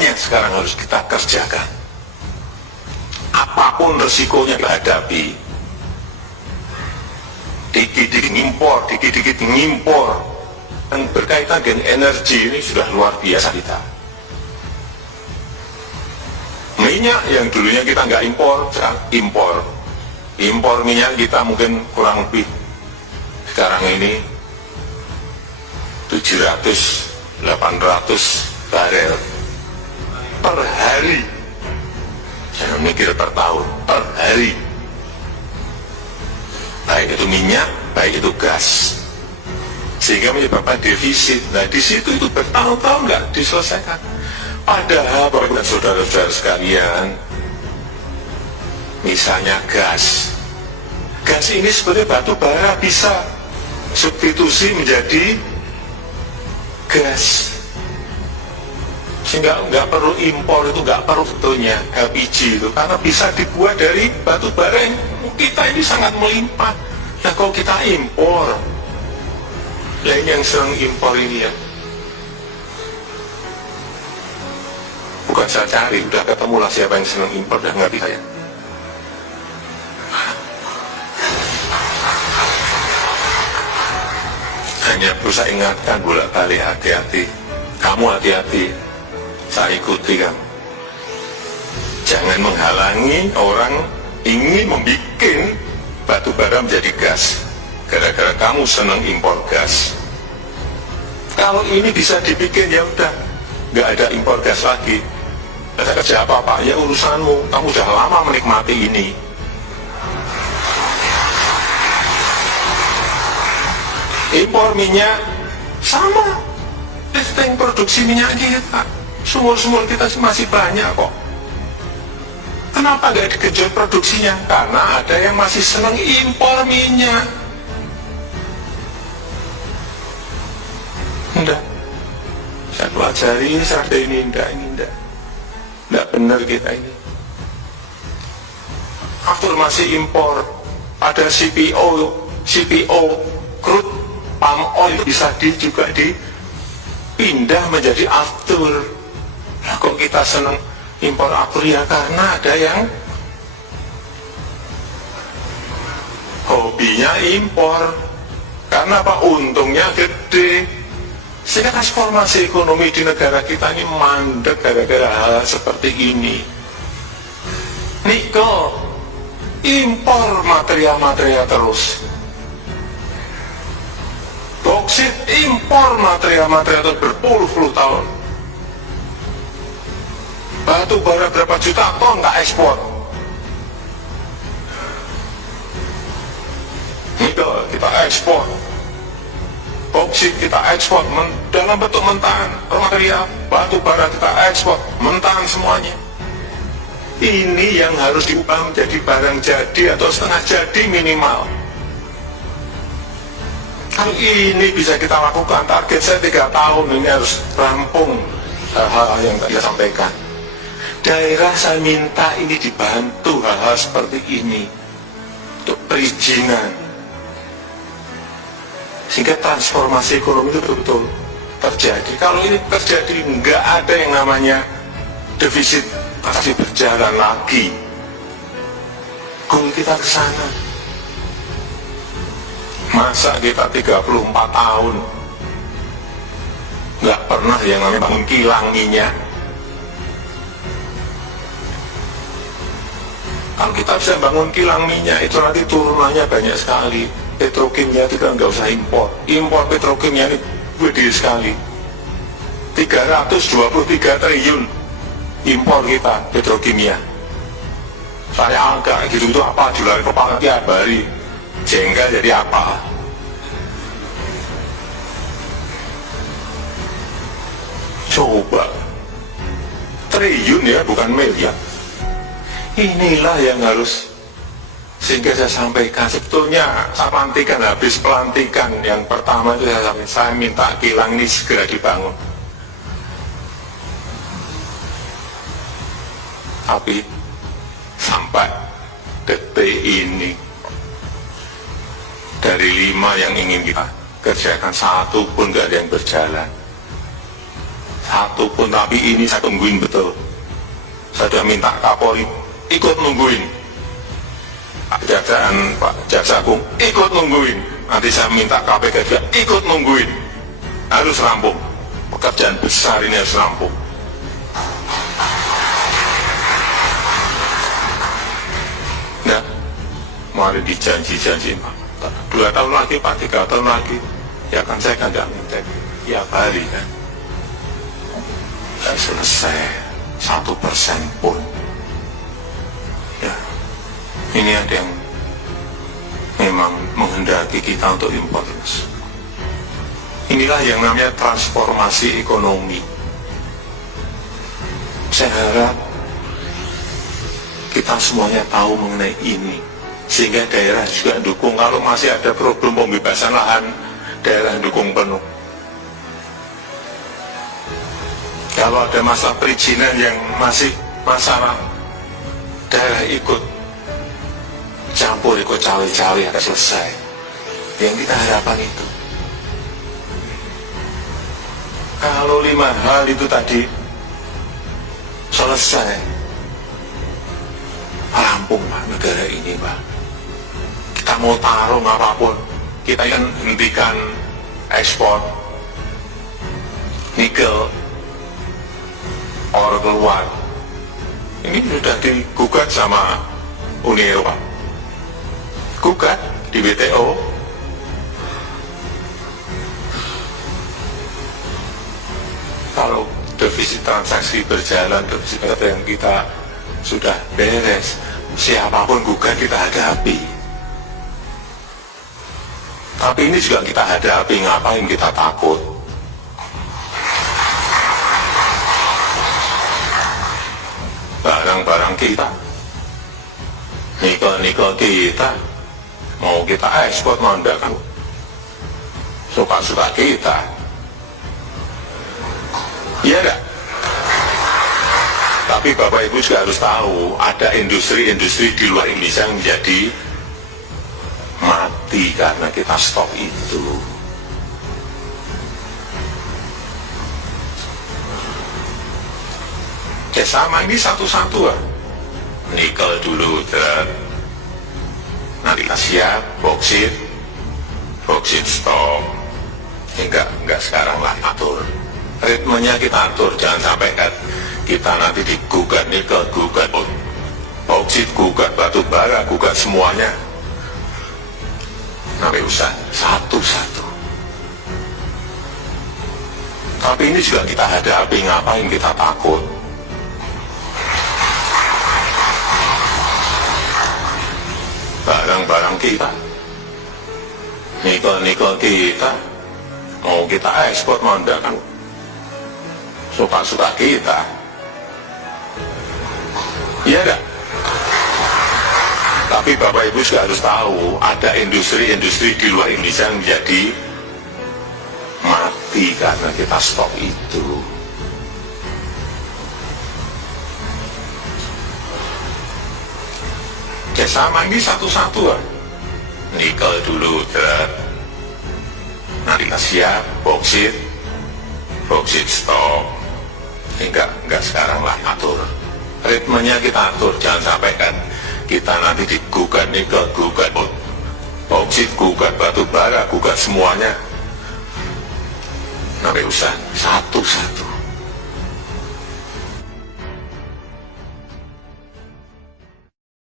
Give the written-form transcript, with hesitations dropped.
yang sekarang harus kita kerjakan. Apapun resikonya kita hadapi, dikit-dikit ngimpor, dan berkaitan dengan energi ini sudah luar biasa kita. Minyak yang dulunya kita nggak impor, sekarang impor minyak kita mungkin kurang lebih sekarang ini 700-800 barel per hari. Jangan mikir per tahun, per hari. Baik itu minyak, baik itu gas, sehingga menyebabkan defisit. Nah di situ itu bertahun-tahun nggak diselesaikan. Padahal Bapak dan saudara-saudara sekalian, misalnya gas ini sebenarnya batu bara bisa substitusi menjadi gas, sehingga nggak perlu impor, itu nggak perlu sebetulnya LPG itu, karena bisa dibuat dari batu bara yang kita ini sangat melimpah. Nah kalau kita impor, lain yang sering impor ini ya, bukan saya cari, udah ketemu lah siapa yang senang impor, udah ngerti saya. Hanya perlu saya ingatkan bolak-balik, hati-hati. Kamu hati-hati, saya ikuti kamu. Jangan menghalangi orang ingin membuat batu bara menjadi gas, gara-gara kamu senang impor gas. Kalau ini bisa dibikin, ya udah, nggak ada impor gas lagi. Ada kerja apa-apa, ya urusanmu, kamu sudah lama menikmati ini. Impor minyak, sama, lifting produksi minyak kita, sumur-sumur kita masih banyak kok. Kenapa nggak dikejut produksinya? Karena ada yang masih senang impor minyak. Enggak, saya pelajari, saya ini enggak benar kita ini. Afirmasi impor, ada CPO crude palm oil bisa juga dipindah menjadi aftur. Nah, kok kita senang impor aftur? Ya karena ada yang hobinya impor. Karena apa? Untungnya gede. Sehingga transformasi ekonomi di negara kita ini mandek gara-gara hal seperti ini. Nikel, impor material-material terus. Boksit, impor material-material terus berpuluh-puluh tahun. Batu bara berapa juta ton nggak ekspor. Nikel kita ekspor. Boksit kita ekspor dalam bentuk mentahan, material batu bara kita ekspor mentahan semuanya. Ini yang harus diubah menjadi barang jadi atau setengah jadi minimal. Kalau ini bisa kita lakukan, target saya 3 tahun ini harus rampung hal-hal yang tadi saya sampaikan. Daerah saya minta ini dibantu hal-hal seperti ini untuk perizinan, sehingga transformasi ekonomi itu betul-betul terjadi. Kalau ini terjadi, nggak ada yang namanya defisit masih berjalan lagi. Goal kita ke sana. Masa kita 34 tahun nggak pernah yang namanya bangun kilang minyak? Kalau kita bisa bangun kilang minyak, itu nanti turunannya banyak sekali. Petrokimia itu kan nggak usah impor petrokimia ini gede sekali, 323 triliun impor kita petrokimia. Saya agak gitu itu apa, jualan kepala tiap hari, jengkel jadi apa? Coba triliun ya, bukan miliar. Inilah yang harus, sehingga saya sampaikan, sebetulnya saya pelantikan, habis pelantikan yang pertama itu saya minta kilang ini segera dibangun. Tapi sampai detik ini, dari 5 yang ingin kita kerjakan, 1 pun gak ada yang berjalan. satu pun, tapi ini saya tungguin betul. Saya sudah minta Kapolri ikut nungguin, Pak Jaksa Agung ikut nungguin, nanti saya minta KPK juga ikut nungguin. Harus rampung, pekerjaan besar ini harus rampung. Nah, mari dijanji-janji Pak, 2 tahun lagi Pak, 3 tahun lagi, ya kan saya kan tidak minta tiap hari kan, nggak selesai 1% pun. Ya, ini ada yang memang menghendaki kita untuk impor. Inilah yang namanya transformasi ekonomi. Saya harap kita semuanya tahu mengenai ini, sehingga daerah juga dukung. Kalau masih ada problem pembebasan lahan, daerah dukung penuh. Kalau ada masalah perizinan yang masih masalah, daerah ikut campur, ikut cawe-cawe, akan selesai. Yang kita harapkan itu. Kalau 5 hal itu tadi selesai, rampung Pak negara ini Pak. Kita mau tarung apapun, kita kan hentikan ekspor nikel, ore keluar. Ini sudah digugat sama Uni Eropa, gugat di WTO. Kalau defisit transaksi berjalan, defisit yang kita sudah beres, siapapun gugat kita hadapi. Tapi ini juga kita hadapi, ngapain kita takut? Barang-barang kita, nikel-nikel kita, mau kita ekspor, mau enggak kan suka-suka kita. Iya enggak? Tapi Bapak Ibu juga harus tahu, ada industri-industri di luar Indonesia yang menjadi mati karena kita stop itu. Ya sama, ini satu-satu lah. Nikel dulu, nanti kita siap, boksit stop. Enggak sekarang lah, atur. Ritmenya kita atur, jangan sampai kan kita nanti digugat nikel, gugat boksit, gugat batu bara, gugat semuanya. Sampai usah satu-satu. Tapi ini juga kita hadapi, ngapain kita takut? Barang-barang kita, nikel kita, mau kita ekspor, mau enggak kan suka-suka kita. Iya enggak? Tapi Bapak Ibu juga harus tahu, ada industri-industri di luar Indonesia yang menjadi mati karena kita stop itu. Ya sama, ini satu-satu lah. Nikel dulu, nanti kita siap, boksit stop. Enggak sekarang lah, atur. Ritmenya kita atur, jangan sampai kan kita nanti digugat nikel, gugat boksit, gugat batu bara, gugat semuanya. Sampai usah satu-satu.